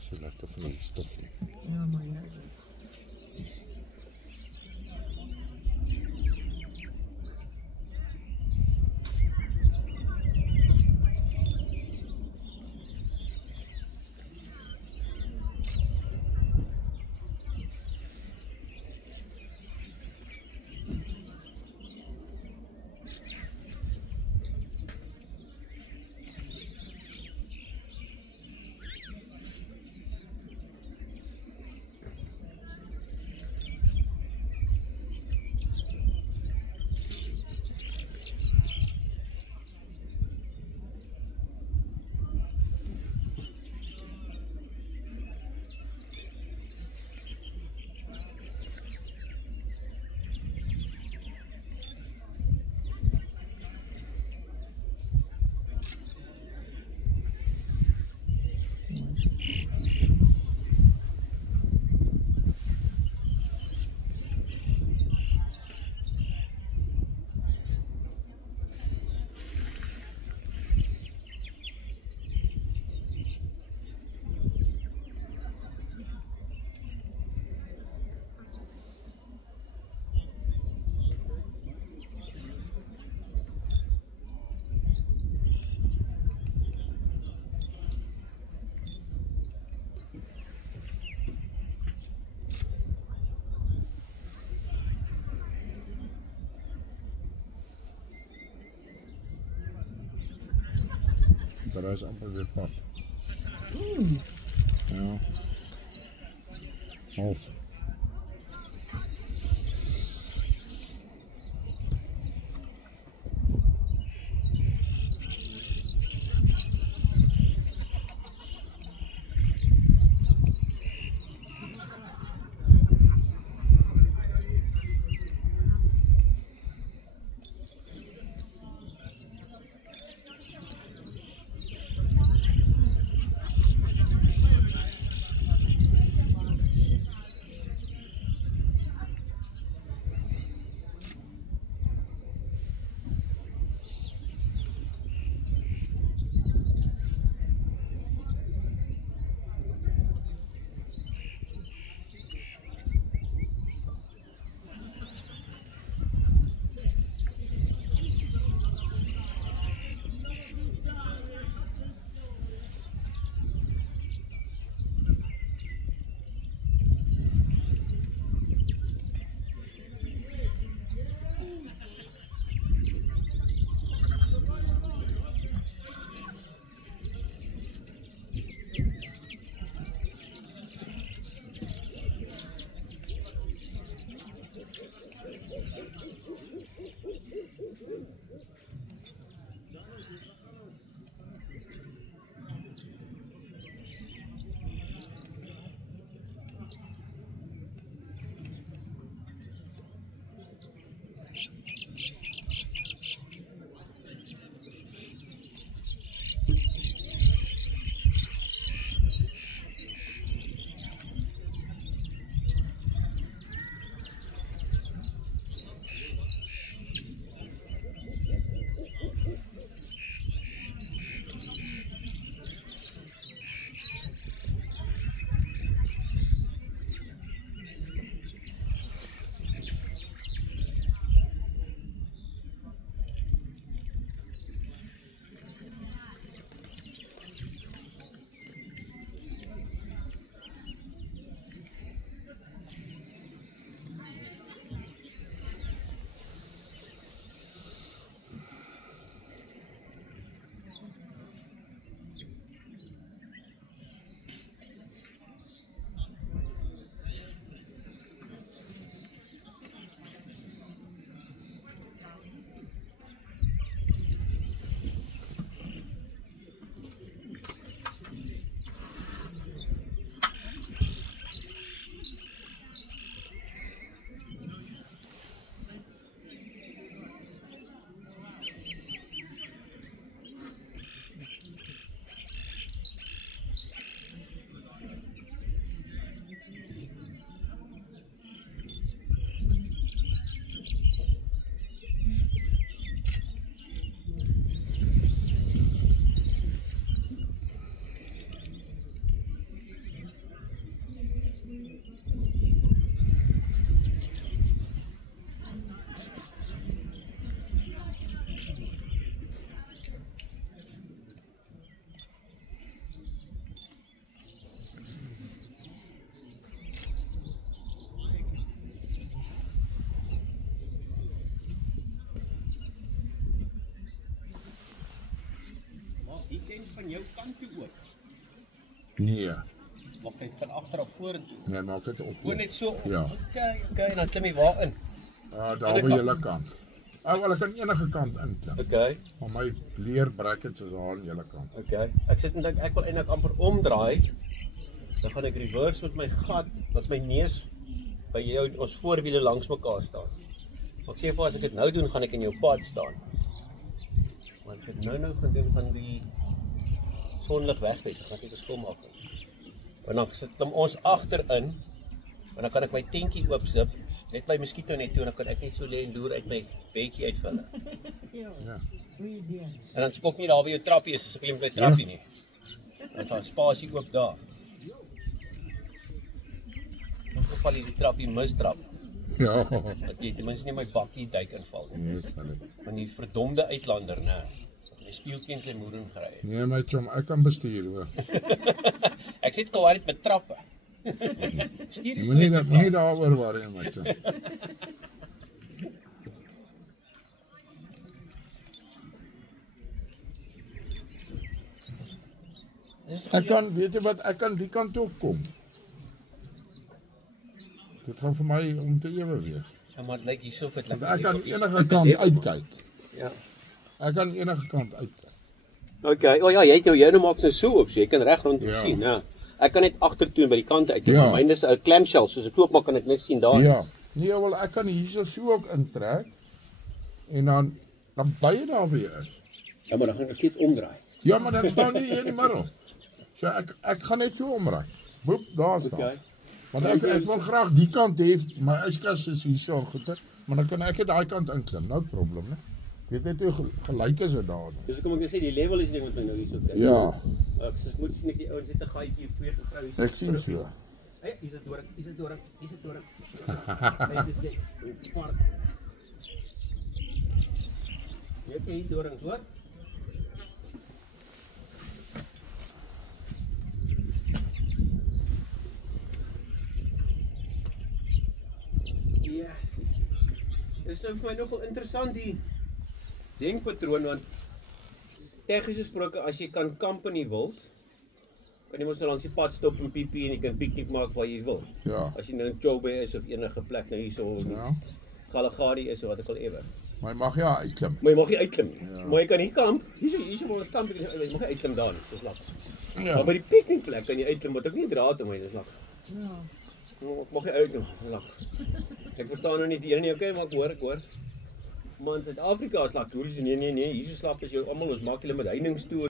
Så är det lätt att få nystoff. Ja, man gör det. Daar is amper weer pap. Ja. Half. van jou kant toe oop? Nee, Maak hy van agter af vorentoe? nee, maak dit op. Gewoon net so. Ja. Okay, en dan klim jy waarin? Daar by julle kant. Wel, ek kan enige kant inklim. Okay. Maar my leer brackets is daar aan julle kant. Okay. Ek sit en dink ek wil eintlik amper omdraai. Dan gaan ek reverse met my gat, met my neus by jou ons voorwiele langs mekaar staan. Maar ek sê vir as ek dit nou doen, gaan ek in jou pad staan. Want ek het nou gaan doen van die sonlig wegwees, ek gaan net 'n skil maak. En dan sit ons agterin, en dan kan ek my tentjie oopsip, net by mosquito net toe, en dan kan ek net so lê en loer uit my bedjie uitvul. Ja. En dan spok nie daar by jou trappie is, as ek klim by trappie nie. Dan sal spasie ook daar. In geval jy die trappie mistrap, Ja. dat jy ten minste nie my bakkie duik inval nie. Nee, sal nie. Want die verdomde uitlander, nee. Die speelkie in sy moeder gery. Nee, my chom, ek kan bestuur hoor. Ek sit gewaar met trappe. Stuur die Moenie daaroor worry my chom. Ek kan, weet jy wat, ek kan die kant toe kom. Dit gaan vir my om te ewe wees. Ja, maar het lyk hierso of het lyk. Ek kan enige kant uitkyk. Ja. Ek kan enige kant uitkyk. Okay, o ja, jy het jou maak so oop, so jy kan reg rondom Ja. sien, ja. Ek kan net agtertoe by die kante uit. Ja. Myne is 'n clamshell, soos ek oopmaak kan ek net sien daar. Ja. Nee, wel ek kan hierso so ook intrek. En dan baie daar weer is. Ja, maar dan gaan ek steeds omdraai. Ja, maar dan staan nie hier in die middel. So ek gaan net so omry. Boep, daar staan. Okay. Want ek wil graag die kant hê, my yskas is hier so goeie, maar dan kan ek net daai kant inklim, no probleem, né? Weet net hoe gelyk is dit daar. Dus kom ek net sê die level is ding wat my nou hierso kyk. Ja, Ek moet sien ek die ouens het 'n gaatjie of twee gekrou. ek sien so. Hey, is dit doring? Is dit doring? Is dit doring? Hey, dis dit. Park. Ja, okay, hier's dorings, hoor. Ja. Dit is nou vir my nogal interessant die denkpatroon, want tegnies gesproke as jy kan kamp in die wild, kan jy mos nou langs die pad stop en piepie en jy kan piknik maak waar jy wil. Ja. As jy nou in Chobe is of enige plek nou hierso in Ja. Kalahari is of wat ek al ewer. Maar jy mag ja uitklim. Maar jy mag nie uitklim nie. Ja. Maar jy kan hier kamp. Hierso waar ons kamp, jy mag nie uitklim daar nie, so slap. Ja. Maar by die piknikplek kan jy uitklim, maar ook nie draad om my, dis lag. Ja. Ek mag nie uitklim, dis lag. Ek verstaan nou nie die een nie, okay, maar ek hoor. Maar in Suid-Afrika is lag, hoor jy nee, hier so slap is jou almal, ons maak julle met heiningstoe.